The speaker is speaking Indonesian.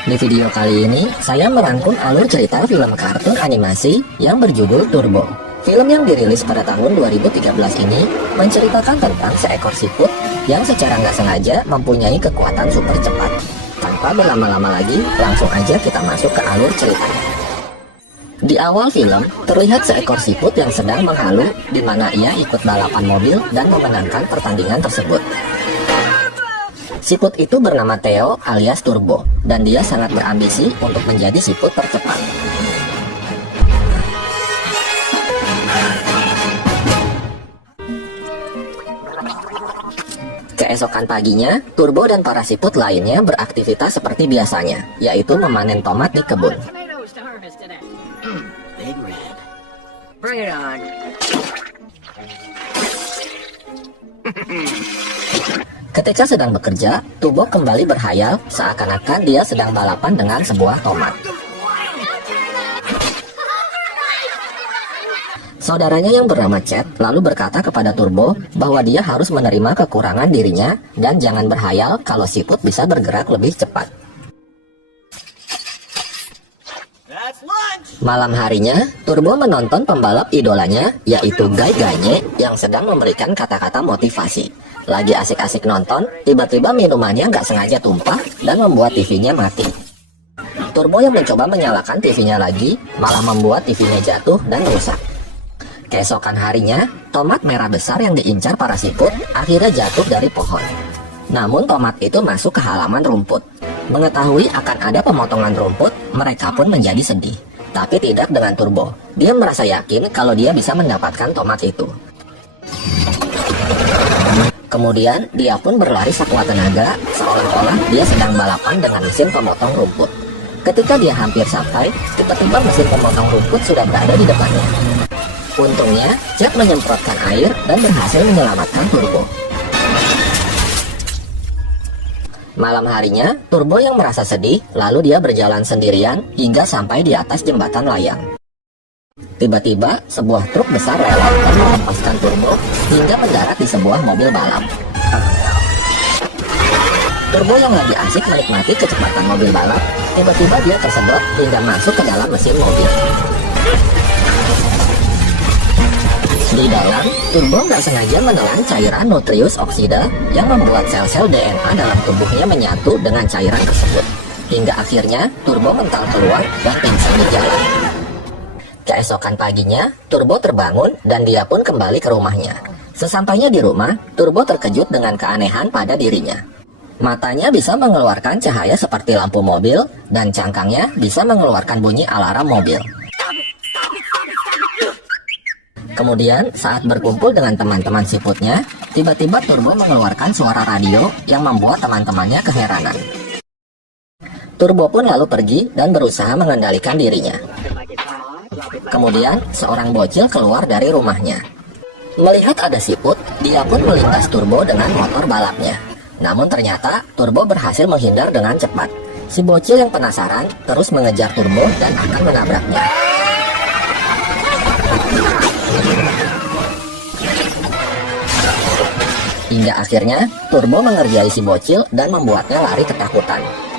Di video kali ini, saya merangkum alur cerita film kartun animasi yang berjudul Turbo. Film yang dirilis pada tahun 2013 ini menceritakan tentang seekor siput yang secara nggak sengaja mempunyai kekuatan super cepat. Tanpa berlama-lama lagi, langsung aja kita masuk ke alur ceritanya. Di awal film, terlihat seekor siput yang sedang menghalu di mana ia ikut balapan mobil dan memenangkan pertandingan tersebut. Siput itu bernama Theo alias Turbo, dan dia sangat berambisi untuk menjadi siput tercepat. Keesokan paginya, Turbo dan para siput lainnya beraktivitas seperti biasanya, yaitu memanen tomat di kebun. Ketika sedang bekerja, Turbo kembali berhayal seakan-akan dia sedang balapan dengan sebuah tomat. Saudaranya yang bernama Chad lalu berkata kepada Turbo bahwa dia harus menerima kekurangan dirinya dan jangan berhayal kalau siput bisa bergerak lebih cepat. Malam harinya, Turbo menonton pembalap idolanya, yaitu Guy Ganye, yang sedang memberikan kata-kata motivasi. Lagi asik-asik nonton, tiba-tiba minumannya nggak sengaja tumpah dan membuat TV-nya mati. Turbo yang mencoba menyalakan TV-nya lagi, malah membuat TV-nya jatuh dan rusak. Keesokan harinya, tomat merah besar yang diincar para siput akhirnya jatuh dari pohon. Namun tomat itu masuk ke halaman rumput. Mengetahui akan ada pemotongan rumput, mereka pun menjadi sedih. Tapi tidak dengan Turbo. Dia merasa yakin kalau dia bisa mendapatkan tomat itu. Kemudian, dia pun berlari sekuat tenaga, seolah-olah dia sedang balapan dengan mesin pemotong rumput. Ketika dia hampir sampai, tiba-tiba mesin pemotong rumput sudah berada di depannya. Untungnya, Jack menyemprotkan air dan berhasil menyelamatkan Turbo. Malam harinya, Turbo yang merasa sedih, lalu dia berjalan sendirian hingga sampai di atas jembatan layang. Tiba-tiba, sebuah truk besar lewat dan melepaskan Turbo hingga mendarat di sebuah mobil balap. Turbo yang lagi asik menikmati kecepatan mobil balap, tiba-tiba dia tersedot hingga masuk ke dalam mesin mobil. Di dalam, Turbo nggak sengaja menelan cairan nutrius oksida yang membuat sel-sel DNA dalam tubuhnya menyatu dengan cairan tersebut. Hingga akhirnya, Turbo mental keluar dan pingsan di jalan. Keesokan paginya, Turbo terbangun dan dia pun kembali ke rumahnya. Sesampainya di rumah, Turbo terkejut dengan keanehan pada dirinya. Matanya bisa mengeluarkan cahaya seperti lampu mobil, dan cangkangnya bisa mengeluarkan bunyi alarm mobil. Kemudian, saat berkumpul dengan teman-teman siputnya, tiba-tiba Turbo mengeluarkan suara radio yang membuat teman-temannya keheranan. Turbo pun lalu pergi dan berusaha mengendalikan dirinya. Kemudian, seorang bocil keluar dari rumahnya. Melihat ada siput, dia pun melintas Turbo dengan motor balapnya. Namun ternyata, Turbo berhasil menghindar dengan cepat. Si bocil yang penasaran terus mengejar Turbo dan akan menabraknya. Hingga akhirnya, Turbo mengerjai si bocil dan membuatnya lari ketakutan.